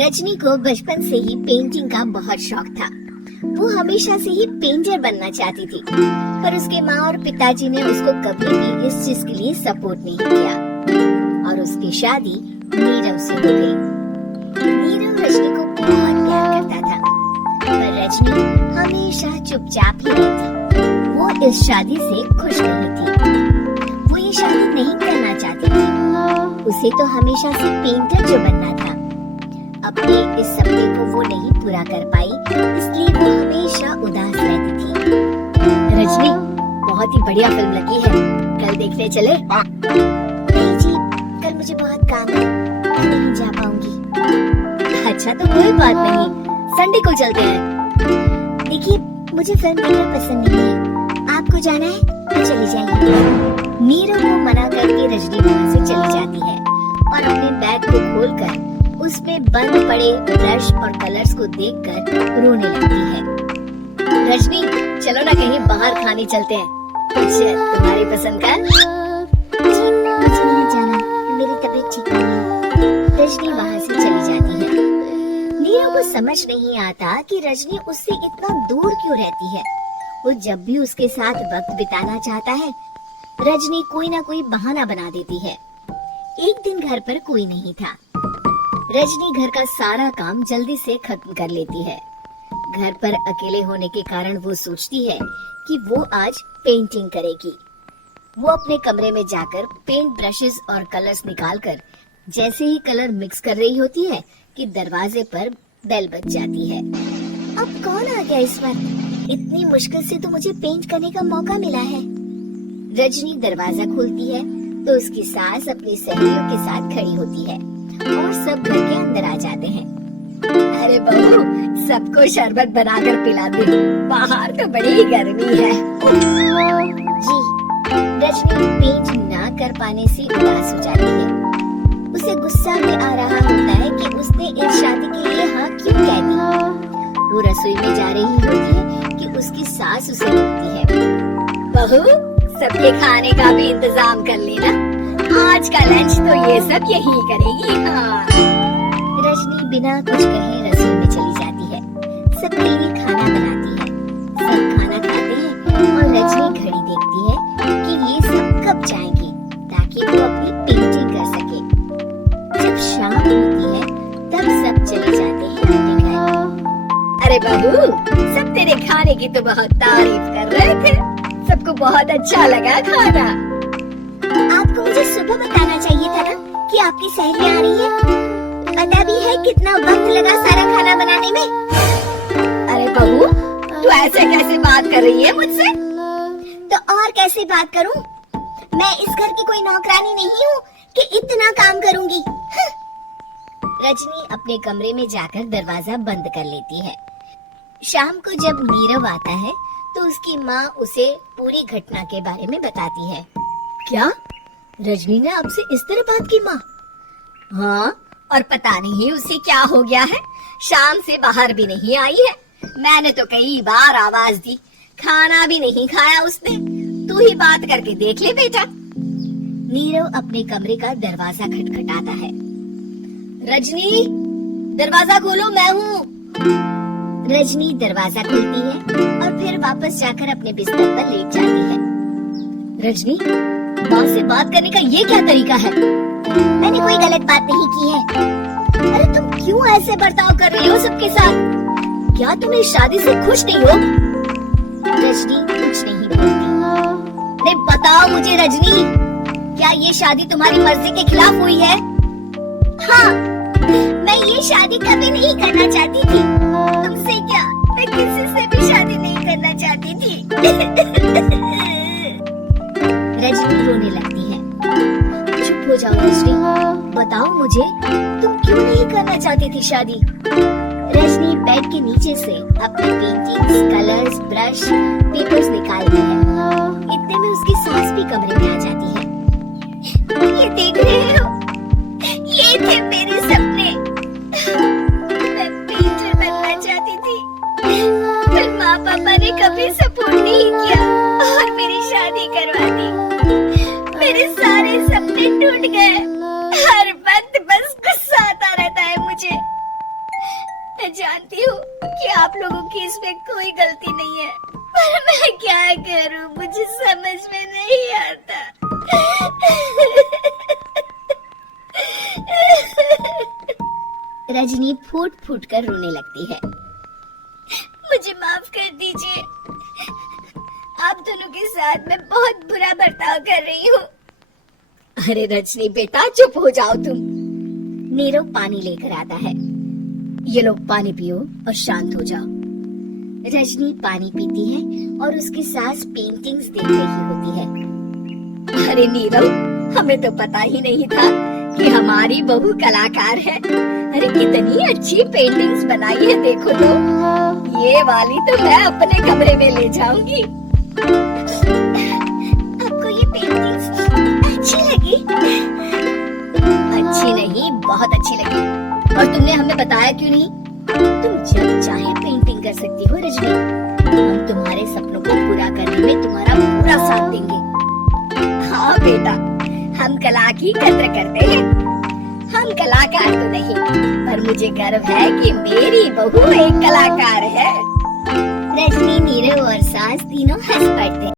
रजनी को बचपन से ही पेंटिंग का बहुत शौक था। वो हमेशा से ही पेंटर बनना चाहती थी, पर उसके माँ और पिताजी ने उसको कभी भी इस चीज के लिए सपोर्ट नहीं किया और उसकी शादी नीरव से हो गई। नीरव रजनी को बहुत प्यार करता था, पर रजनी हमेशा चुपचाप ही रहती। वो इस शादी से खुश नहीं थी। वो ये शादी नहीं करना चाहती थी। उसे तो हमेशा से पेंटर जो बनना था। अपने इस सपने को वो नहीं पूरा कर पाई, इसलिए वो हमेशा उदास रहती थी। रजनी, बहुत ही बढ़िया फिल्म लगी है, कल देखने चले? नहीं जी, कल मुझे बहुत काम है, मैं नहीं जा पाऊंगी। अच्छा तो कोई बात नहीं, संडे को चलते हैं। देखिए, मुझे फिल्म देखना पसंद नहीं है। आपको जाना है तो चली जाइए। नीरव को मना करके रजनी वहाँ से चली जाती है और अपने बैग को खोलकर उसमें बंद पड़े ब्रश और कलर्स को देखकर रोने लगती है। रजनी, चलो ना कहीं बाहर खाने चलते हैं, कुछ तुम्हारी पसंद का। मुझे नहीं जाना, मेरी तबीयत ठीक नहीं है। रजनी वहाँ से चली जाती है। नीरव को समझ नहीं आता कि रजनी उससे इतना दूर क्यों रहती है। वो जब भी उसके साथ वक्त बिताना चाहता है, रजनी कोई ना कोई बहाना बना देती है। एक दिन घर पर कोई नहीं था। रजनी घर का सारा काम जल्दी से खत्म कर लेती है। घर पर अकेले होने के कारण वो सोचती है कि वो आज पेंटिंग करेगी। वो अपने कमरे में जाकर पेंट ब्रशेस और कलर्स निकालकर जैसे ही कलर मिक्स कर रही होती है कि दरवाजे पर बेल बज जाती है। अब कौन आ गया इस वक्त? इतनी मुश्किल से तो मुझे पेंट करने का मौका मिला है। रजनी दरवाजा खोलती है तो उसकी सास अपनी सहेलियों के साथ खड़ी होती है और सब घर के अंदर आ जाते हैं। अरे बहू, सबको शरबत बनाकर पिला दे, बाहर तो बड़ी गर्मी है। जी। रजनी पेंट ना कर पाने से उदास हो जाती है। उसे गुस्सा भी आ रहा होता है कि उसने इस शादी के लिए हाँ क्यों कह दी। वो रसोई में जा रही होती है कि उसकी सास उसे रोकती है। बहू, सबके खाने का भी इंतजाम कर लेना, आज का लंच तो ये सब यही करेगी। हाँ। रजनी बिना कुछ कहे रसोई में चली जाती है। सबके लिए खाना बनाती है। सब खाना खाते हैं और रजनी घड़ी देखती है कि ये सब कब जाएंगे ताकि वो अपनी पेंटिंग कर सके। जब शाम होती है तब सब चले जाते हैं रोटी खाने। अरे बहू, सब तेरे खाने की तो बहुत तारीफ कर रहे थे, सबको बहुत अच्छा लगा खाना। आपको मुझे सुबह बताना चाहिए था ना कि आपकी सहेली आ रही है। पता भी है कितना वक्त लगा सारा खाना बनाने में। अरे बहू, तू ऐसे कैसे बात कर रही है मुझसे? तो और कैसे बात करूं? मैं इस घर की कोई नौकरानी नहीं हूँ कि इतना काम करूंगी। रजनी अपने कमरे में जाकर दरवाजा बंद कर लेती है। शाम को जब नीरव आता है तो उसकी माँ उसे पूरी घटना के बारे में बताती है। क्या? रजनी ने आपसे इस तरह बात की माँ? हाँ, और पता नहीं उसे क्या हो गया है, शाम से बाहर भी नहीं आई है। मैंने तो कई बार आवाज दी, खाना भी नहीं खाया उसने। तू ही बात करके देख ले बेटा। नीरव अपने कमरे का दरवाजा खटखटाता है। रजनी, दरवाजा खोलो, मैं हूँ। रजनी दरवाजा खोलती है और फिर वापस जाकर अपने बिस्तर पर लेट जाती है। रजनी, माँ से बात करने का ये क्या तरीका है? मैंने कोई गलत बात नहीं की है। अरे तुम क्यों ऐसे बर्ताव कर रही हो सबके साथ? क्या तुम इस शादी से खुश नहीं हो? रजनी कुछ नहीं बोलती। अरे बताओ मुझे रजनी, क्या ये शादी तुम्हारी मर्जी के खिलाफ हुई है? हाँ, मैं ये शादी कभी नहीं करना चाहती थी। तुमसे क्या, मैं किसी से भी शादी नहीं करना चाहती थी। रजनी रोने लगती है। चुप हो जाओ रजनी, बताओ मुझे, तुम क्यों नहीं करना चाहती थी शादी? रजनी बेड के नीचे से अपने पेंटिंग्स, कलर्स, ब्रश, पेपर्स निकालती है। इतने में उसकी सास भी कमरे में आ जाती है। ये देख रहे हो, ये थे मेरे सपने। मैं पेंटर बनना चाहती थी, पर माँ पापा ने कभी सपोर्ट नहीं किया और मेरी शादी करवा दी। मेरे सारे सपने टूट गए। हर वक्त बस गुस्सा आता रहता है मुझे। आप लोगों की इसमें कोई गलती नहीं है, पर मैं क्या करूं, मुझे समझ में नहीं आता। रजनी फूट फूट कर रोने लगती है। मुझे माफ कर दीजिए, आप दोनों के साथ मैं बहुत बुरा बर्ताव कर रही हूँ। अरे रजनी बेटा चुप हो जाओ तुम। नीरव पानी लेकर आता है। ये लो पानी पियो और शांत हो जाओ। रजनी पानी पीती है और उसकी सास पेंटिंग्स देख रही होती है। अरे नीरव, हमें तो पता ही नहीं था कि हमारी बहू कलाकार है। अरे कितनी अच्छी पेंटिंग्स बनाई है, देखो तो। ये वाली तो मैं अपने कमरे में ले जाऊंगी। आपको ये पेंटिंग्स अच्छी लगी? अच्छी नहीं, बहुत अच्छी लगी। और तुमने हमें बताया क्यों नहीं? तुम जब चाहे पेंटिंग कर सकती हो रजनी। हम तुम्हारे सपनों को पूरा करने में तुम्हारा पूरा साथ देंगे। हाँ बेटा, हम कला की कद्र करते हैं। हम कलाकार तो नहीं, पर मुझे गर्व है कि मेरी बहू एक कलाकार है। रजनी, नीरव और सास तीनों हंस पड़ते।